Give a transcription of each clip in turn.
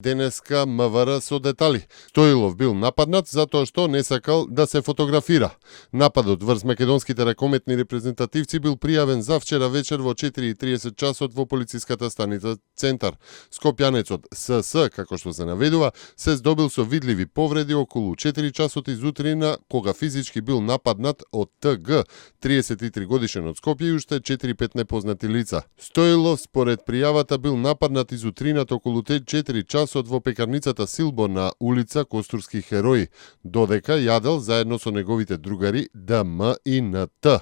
Денеска МВР со детали. Стоилов бил нападнат затоа што не сакал да се фотографира. Нападот врз македонските ракометни репрезентативци бил пријавен за вчера вечер во 4:30 часот во полициската станица Центар. Скопјанецот СС, како што се наведува, се здобил со видливи повреди околу 4 часот изутрина, кога физички бил нападнат од ТГ, 33 годишен од Скопје и уште 4-5 непознати лица. Стоилов според пријавата бил нападнат изутрината околу 4 часот во пекарницата Силбо на улица Костурски херои, додека јадел заедно со неговите другари ДМ и НТ.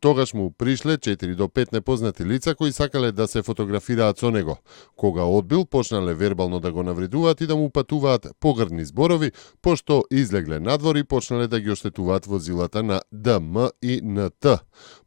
Тогаш му пришле 4 до 5 непознати лица кои сакале да се фотографираат со него. Кога одбил, почнале вербално да го навредуваат и да му патуваат погрдни зборови, пошто излегле надвор и почнале да ги оштетуваат возилата на ДМ и НТ.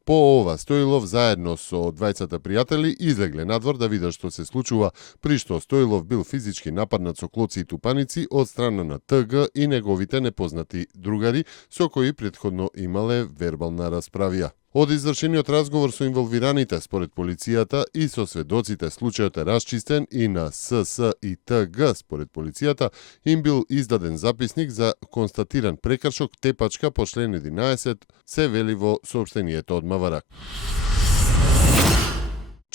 По ова, Стоилов заедно со двајцата пријатели излегле надвор да видат што се случува, при што Стоилов бил физички нападнат со клоци и тупаници од страна на ТГ и неговите непознати другари, со кои претходно имале вербална расправија. Од извршениот разговор со инволвираните, според полицијата и со сведоците, случајот е расчистен и на СС и ТГ, според полицијата, им бил издаден записник за констатиран прекршок тепачка по член 11, се вели во соопштението од МВР.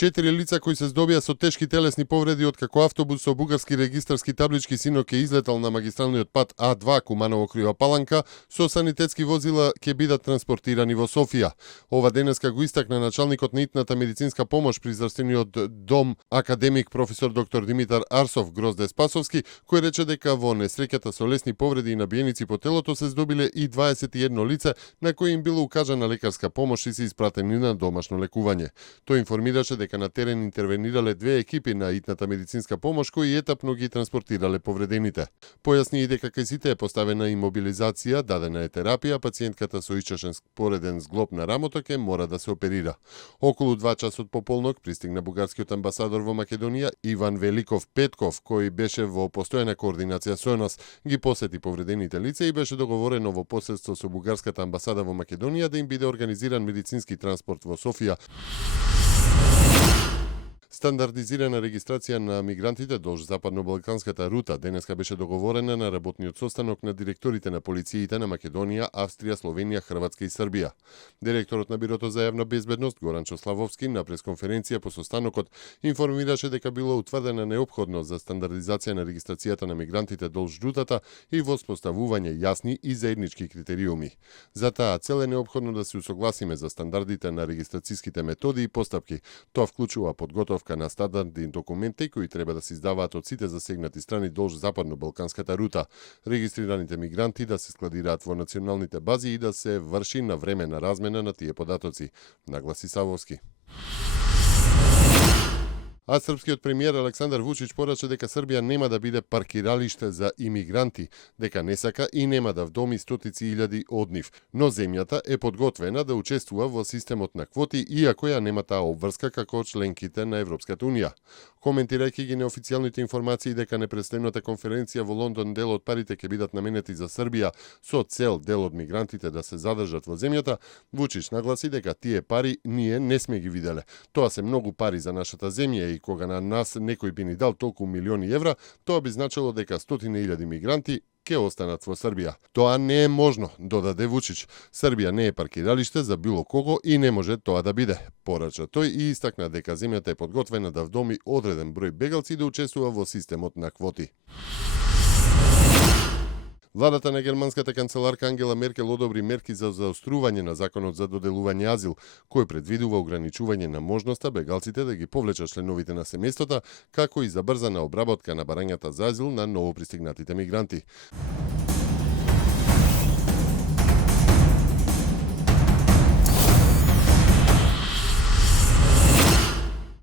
4 лица кои се здобија со тешки телесни повреди откако автобус со бугарски регистарски таблички синок е излетал на магистралниот пат А2 Куманово Крива Паланка, со санитетски возила ќе бидат транспортирани во Софија. Ова денеска го истакна началникот на итната медицинска помош при здравствениот дом академик професор доктор Димитар Арсов Грозде Спасовски, кој рече дека во несреќата со лесни повреди и набиеници по телото се здобиле и 21 лице на кои им било укажана лекарска помош и се испратени на домашно лекување. Тој информираше дека на терен интервенирале 2 екипи на итната медицинска помош кои етапно ги транспортирале повредените. Појасни и дека кај сите е поставена имобилизација, дадена е терапија, пациентката со исчешен спореден зглоб на рамото ќе мора да се оперира. Околу 2 часот пополнок пристигна бугарскиот амбасадор во Македонија Иван Великов Петков, кој беше во постојана координација со нас, ги посети повредените лица и беше договорено во посредство со бугарската амбасада во Македонија да им биде организиран медицински транспорт во Софија. Стандардизирана регистрација на мигрантите долж западно-балканската рута денеска беше договорена на работниот состанок на директорите на полициите на Македонија, Австрија, Словенија, Хрватска и Србија. Директорот на Бирото за јавна безбедност Горанчо Славовски на пресконференција по состанокот информираше дека било утврдена неопходност за стандардизација на регистрацијата на мигрантите долж рутата и воспоставување јасни и заеднички критериуми. За таа цел е неопходно да се усогласиме за стандардите на регистрацијските методи и постапки. Тоа вклучува подготовка на стандардни документи кои треба да се издаваат од сите засегнати страни долж западно-балканската рута, регистрираните мигранти да се складираат во националните бази и да се врши навремена размена на тие податоци, нагласи Савовски. А српскиот премиер Александар Вучич порача дека Србија нема да биде паркиралиште за имигранти, дека не сака и нема да вдоми стотици илјади од нив, но земјата е подготвена да учествува во системот на квоти, иако ја нема таа обврска како членките на Европската унија. Коментирајќи ги неофицијалните информации дека непрестаната конференција во Лондон дел од парите ќе бидат наменети за Србија со цел дел од мигрантите да се задржат во земјата, Вучич нагласи дека тие пари ние не сме ги виделе. Тоа се многу пари за нашата земја и кога на нас некој би ни дал толку милиони евра, тоа би значило дека стотини илјади мигранти ќе останат во Србија. Тоа не е можно, додаде Вучич. Србија не е паркиралиште за било кого и не може тоа да биде. Порача тој и истакна дека земјата е подготвена да вдоми одреден број бегалци да учествува во системот на квоти. Владата на германската канцеларка Ангела Меркел одобри мерки за заострување на законот за доделување азил, кој предвидува ограничување на можноста бегалците да ги повлечат членовите на семејствата, како и забрзана обработка на барањата за азил на новопристигнатите мигранти.